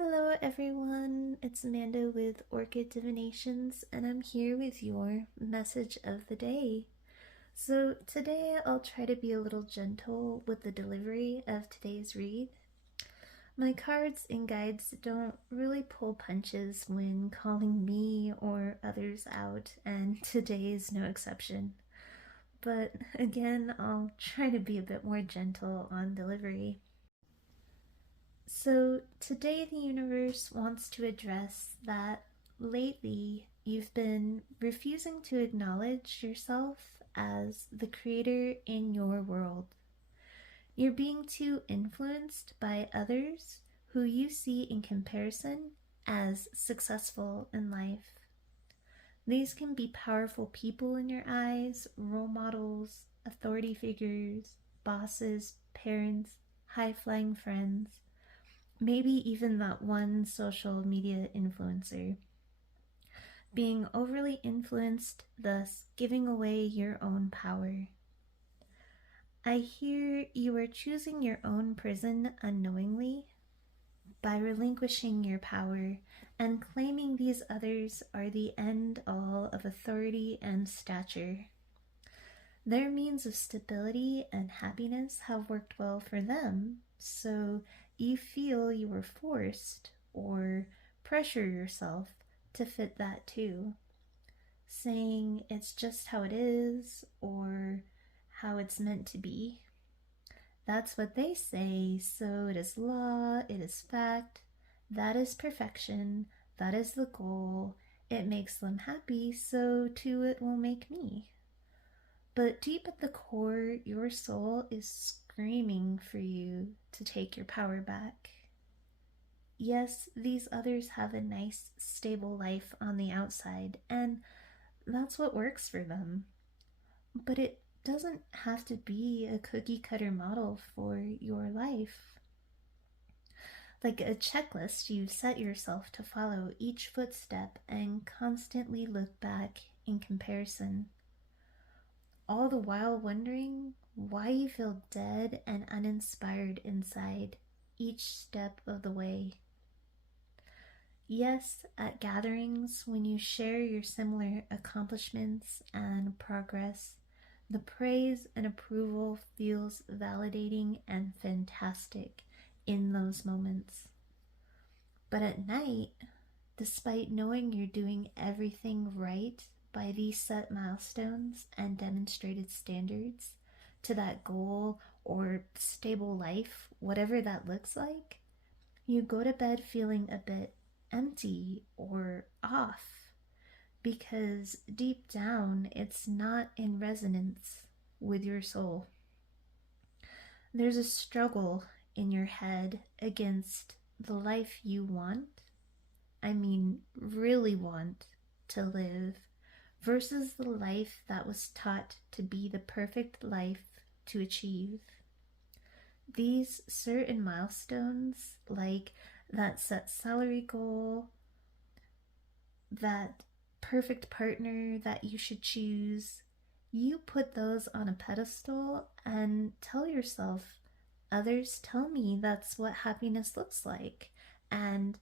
Hello everyone, it's Amanda with Orchid Divinations, and I'm here with your message of the day. So today I'll try to be a little gentle with the delivery of today's read. My cards and guides don't really pull punches when calling me or others out, and today is no exception. But again, I'll try to be a bit more gentle on delivery. So, today the universe wants to address that lately you've been refusing to acknowledge yourself as the creator in your world. You're being too influenced by others who you see in comparison as successful in life. These can be powerful people in your eyes, role models, authority figures, bosses, parents, high flying friends, maybe even that one social media influencer. Being overly influenced, thus giving away your own power. I hear you are choosing your own prison unknowingly by relinquishing your power and claiming these others are the end all of authority and stature. Their means of stability and happiness have worked well for them, so you feel you were forced or pressure yourself to fit that too, saying it's just how it is or how it's meant to be. That's what they say, so it is law, it is fact, that is perfection, that is the goal, it makes them happy, so too it will make me. But deep at the core, your soul is screaming for you to take your power back. Yes, these others have a nice, stable life on the outside, and that's what works for them. But it doesn't have to be a cookie cutter model for your life. Like a checklist you set yourself to follow each footstep and constantly look back in comparison, all the while wondering why you feel dead and uninspired inside each step of the way. Yes, at gatherings, when you share your similar accomplishments and progress, the praise and approval feels validating and fantastic in those moments. But at night, despite knowing you're doing everything right by these set milestones and demonstrated standards to that goal or stable life, whatever that looks like, you go to bed feeling a bit empty or off because deep down it's not in resonance with your soul. There's a struggle in your head against the life you want, really want to live, versus the life that was taught to be the perfect life to achieve. These certain milestones, like that set salary goal, that perfect partner that you should choose, you put those on a pedestal and tell yourself, others tell me that's what happiness looks like, and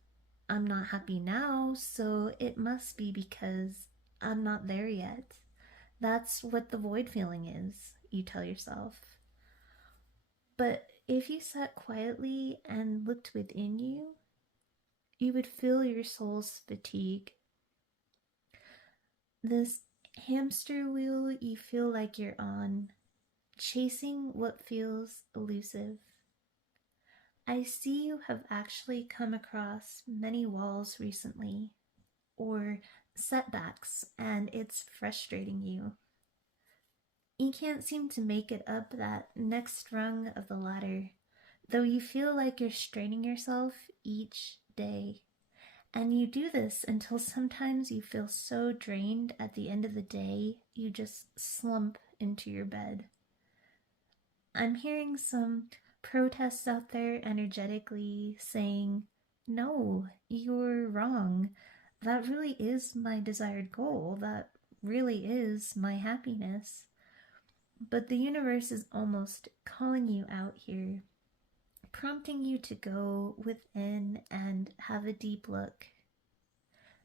I'm not happy now, so it must be because I'm not there yet. That's what the void feeling is, you tell yourself. But if you sat quietly and looked within you, you would feel your soul's fatigue. This hamster wheel you feel like you're on, chasing what feels elusive. I see you have actually come across many walls recently, or setbacks, and it's frustrating you. You can't seem to make it up that next rung of the ladder, though you feel like you're straining yourself each day. And you do this until sometimes you feel so drained at the end of the day, you just slump into your bed. I'm hearing some protests out there energetically saying, no, you're wrong. That really is my desired goal. That really is my happiness. But the universe is almost calling you out here, prompting you to go within and have a deep look.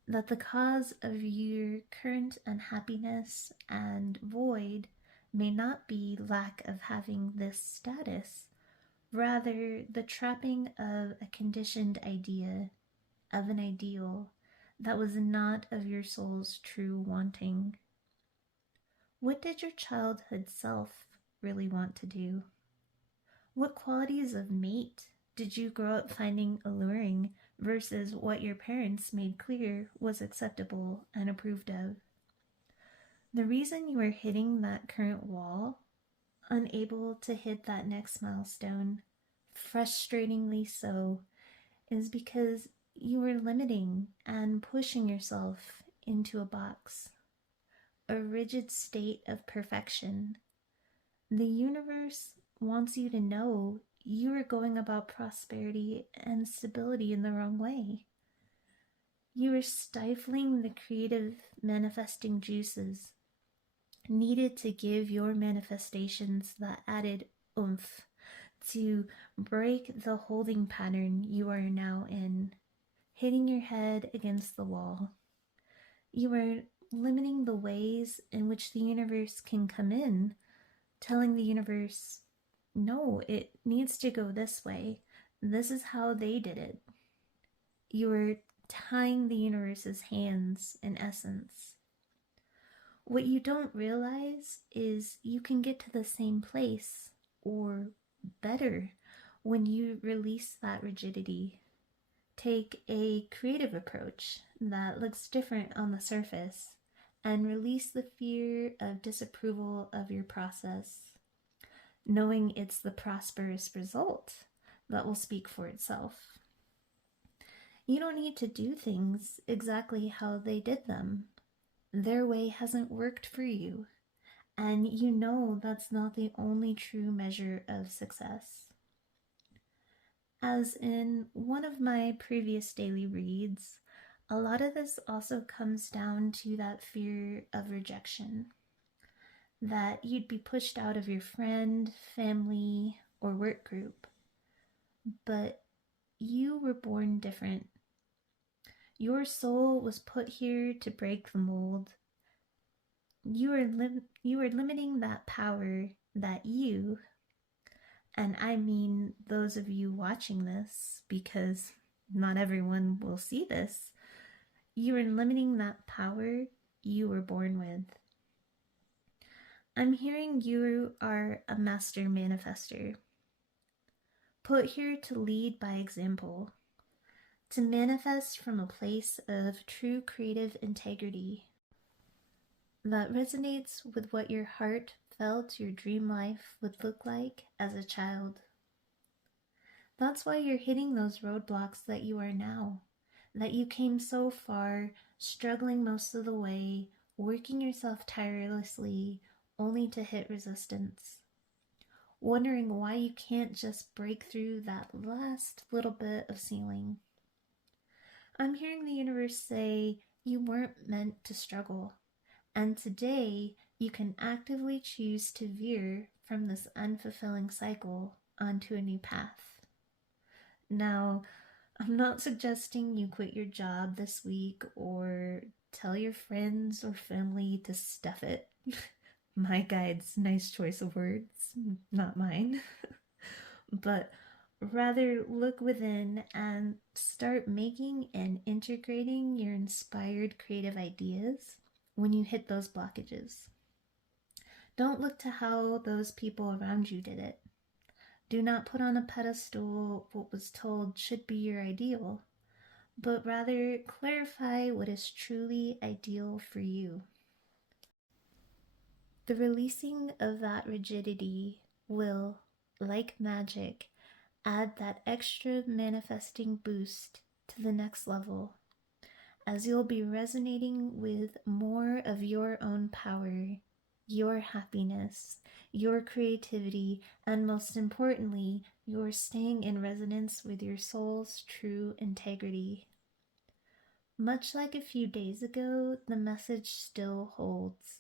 That the cause of your current unhappiness and void may not be lack of having this status, rather the trapping of a conditioned idea, of an ideal that was not of your soul's true wanting. What did your childhood self really want to do? What qualities of mate did you grow up finding alluring versus what your parents made clear was acceptable and approved of? The reason you are hitting that current wall, unable to hit that next milestone, frustratingly so, is because you are limiting and pushing yourself into a box, a rigid state of perfection. The universe wants you to know you are going about prosperity and stability in the wrong way. You are stifling the creative manifesting juices needed to give your manifestations that added oomph to break the holding pattern you are now in, hitting your head against the wall. You are limiting the ways in which the universe can come in, telling the universe, no, it needs to go this way. This is how they did it. You are tying the universe's hands, in essence. What you don't realize is you can get to the same place, or better, when you release that rigidity. Take a creative approach that looks different on the surface and release the fear of disapproval of your process, knowing it's the prosperous result that will speak for itself. You don't need to do things exactly how they did them. Their way hasn't worked for you, and you know that's not the only true measure of success. As in one of my previous daily reads, a lot of this also comes down to that fear of rejection, that you'd be pushed out of your friend, family, or work group. But you were born different. Your soul was put here to break the mold. You are limiting that power that you, and I mean those of you watching this, because not everyone will see this, you are limiting that power you were born with. I'm hearing you are a master manifester, put here to lead by example, to manifest from a place of true creative integrity that resonates with what your heart felt your dream life would look like as a child. That's why you're hitting those roadblocks that you are now, that you came so far, struggling most of the way, working yourself tirelessly, only to hit resistance. Wondering why you can't just break through that last little bit of ceiling. I'm hearing the universe say you weren't meant to struggle, and today you can actively choose to veer from this unfulfilling cycle onto a new path. Now, I'm not suggesting you quit your job this week or tell your friends or family to stuff it. My guide's nice choice of words, not mine. But rather look within and start making and integrating your inspired creative ideas when you hit those blockages. Don't look to how those people around you did it. Do not put on a pedestal what was told should be your ideal, but rather clarify what is truly ideal for you. The releasing of that rigidity will, like magic, add that extra manifesting boost to the next level, as you'll be resonating with more of your own power, your happiness, your creativity, and most importantly, you're staying in resonance with your soul's true integrity. Much like a few days ago, the message still holds.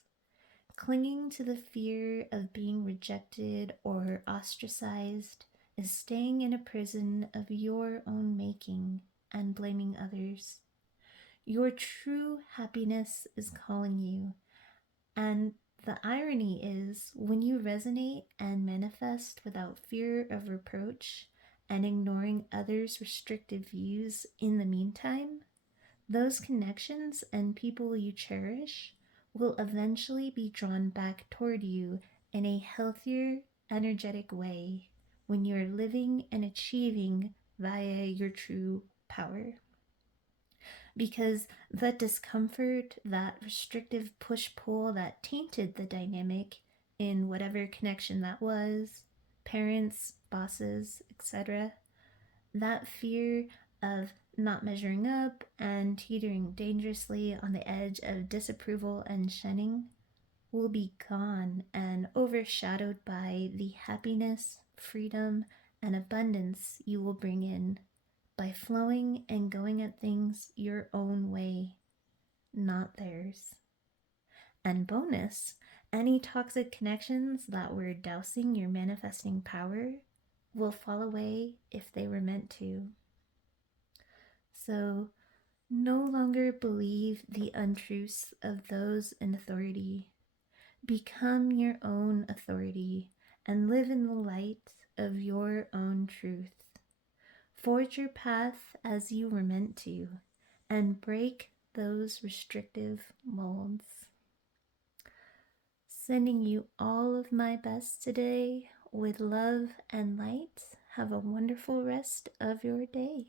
Clinging to the fear of being rejected or ostracized is staying in a prison of your own making and blaming others. Your true happiness is calling you, and the irony is, when you resonate and manifest without fear of reproach and ignoring others' restrictive views in the meantime, those connections and people you cherish will eventually be drawn back toward you in a healthier, energetic way when you're living and achieving via your true power. Because the discomfort, that restrictive push pull that tainted the dynamic in whatever connection that was, parents, bosses, etc., that fear of not measuring up and teetering dangerously on the edge of disapproval and shunning will be gone and overshadowed by the happiness, freedom, and abundance you will bring in by flowing and going at things your own way, not theirs. And bonus, any toxic connections that were dousing your manifesting power will fall away if they were meant to. So, no longer believe the untruths of those in authority. Become your own authority and live in the light of your own truth. Forge your path as you were meant to and break those restrictive molds. Sending you all of my best today with love and light. Have a wonderful rest of your day.